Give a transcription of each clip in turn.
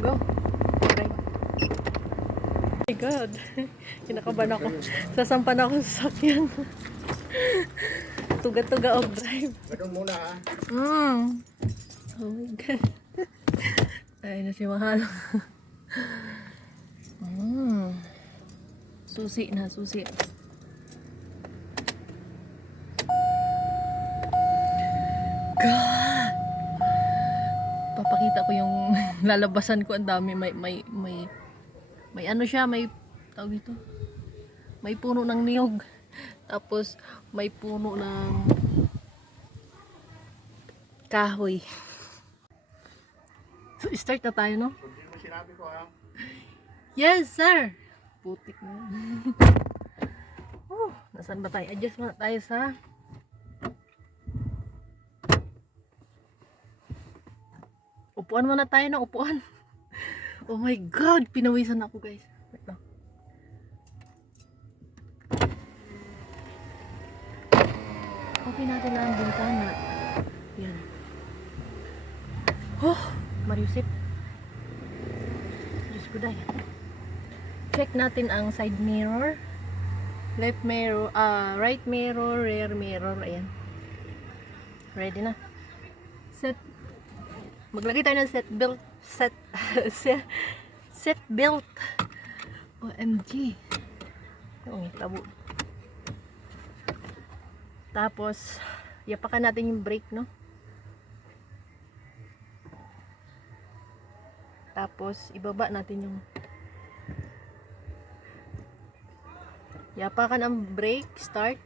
Go. Right. Oh my God. Kinakabahan ako. Sasampan ako sa sakyan. Tuga-tuga off drive. Ganun muna ha. Oh my God. Ay na si Mahal. Susi na, susi. God! Papakita ko yung lalabasan ko, ang dami. May ano siya, may tawag dito. May puno ng niyog. Tapos may puno ng kahoy. So start na tayo, no? Hindi mo sinabi ko ha. Yes, sir. Putik na. Nasaan ba tayo? Adjust muna tayo sa upuan muna tayo na upuan. Oh my God, pinawisan ako, guys. Wait lang. Open natin lang ang bintana. Yan. Oh, Mariusip. Diyos ko dahil. Check natin ang side mirror, left mirror, right mirror, rear mirror. Ayan. Ready na. Set. Maglagay tayo ng set belt. Set belt. OMG. Yung tabo. Tapos, yapakan natin yung brake, no? Tapos, ibaba natin yung yapakan ang brake, start.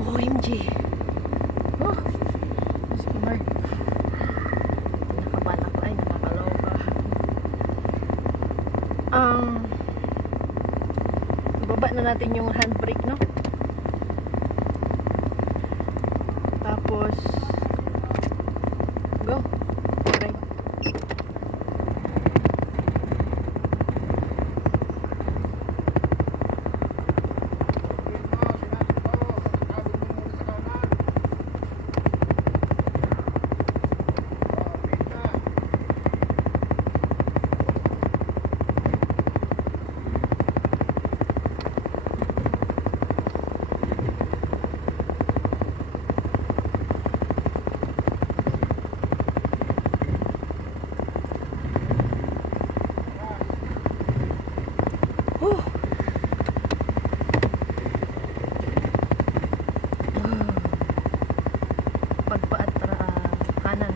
OMG. Oh, Lord. Nakabahan ako, ay nakakaloka. Ibaba na natin yung handbrake, no? Tapos go. Right. Pagpaatra kanan.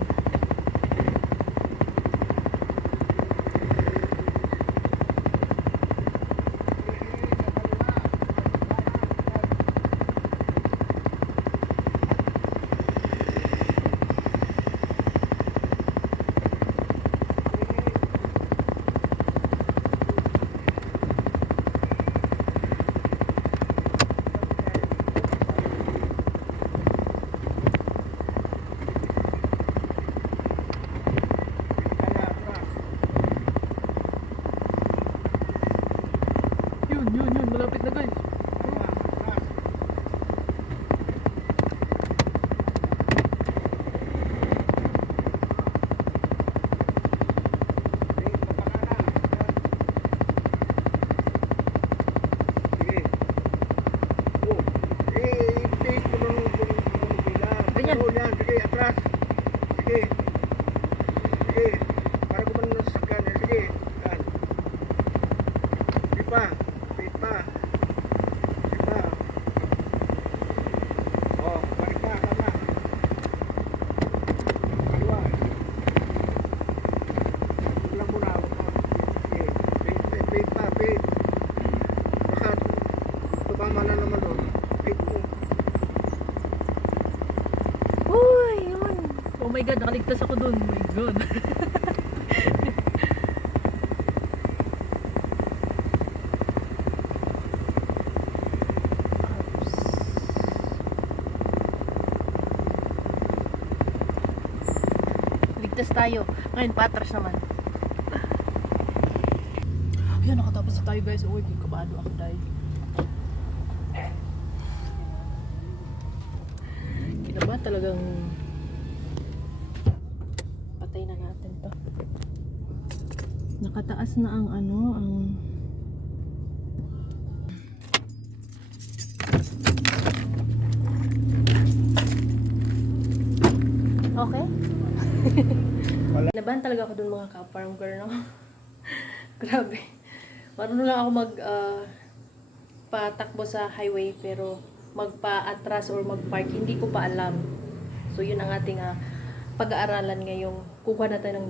Yun, malapit na, guys. Ganyan. Sige, atras. Sige. Sige. Para ko man nasasakyan. Sige. Yan. Sige pa. Sige pa. Sige pa. Oh, balik pa. Tama. Kaliwa. Huwag lang muna. Sige. Pait pa. Pait. Baka tumama na naman doon. Pait mo. Uy, yun. Oh my God, nakaligtas ako dun. Oh my God. Ligtas tayo. Ngayon, patras naman. Yan, nakatapos na tayo guys. Uy, kabado ako dahil. Kinaba talagang patay na natin to. Nakataas na ang ano, ang okay? Nabahan talaga ako dun mga ka-farm girl, no? Grabe. Marunong lang ako patakbo sa highway pero magpa-atras or mag-park, hindi ko pa alam. So, yun ang ating pag-aaralan ngayong kukuha na tayo ng